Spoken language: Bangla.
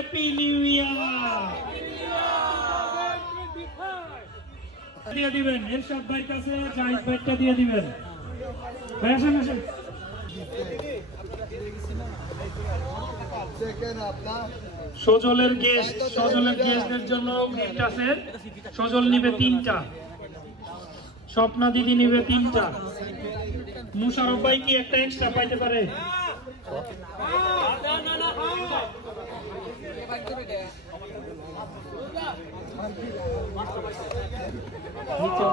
হ্যাপি নিউ ইয়ার দিয়ে দিবেন এরশাদ ভাইয়ের কাছে, জাহিদ ভাইটা দিয়ে দিবেন। ভাই আসেন আসেন। সজলের গেস্টদের জন্য গিফট আছে। সজল নিবে 3টা, স্বপ্না দিদি নিবে 3টা, মুশারফ ভাই কি একটা এক্সট্রা পাইতে পারে? নিচে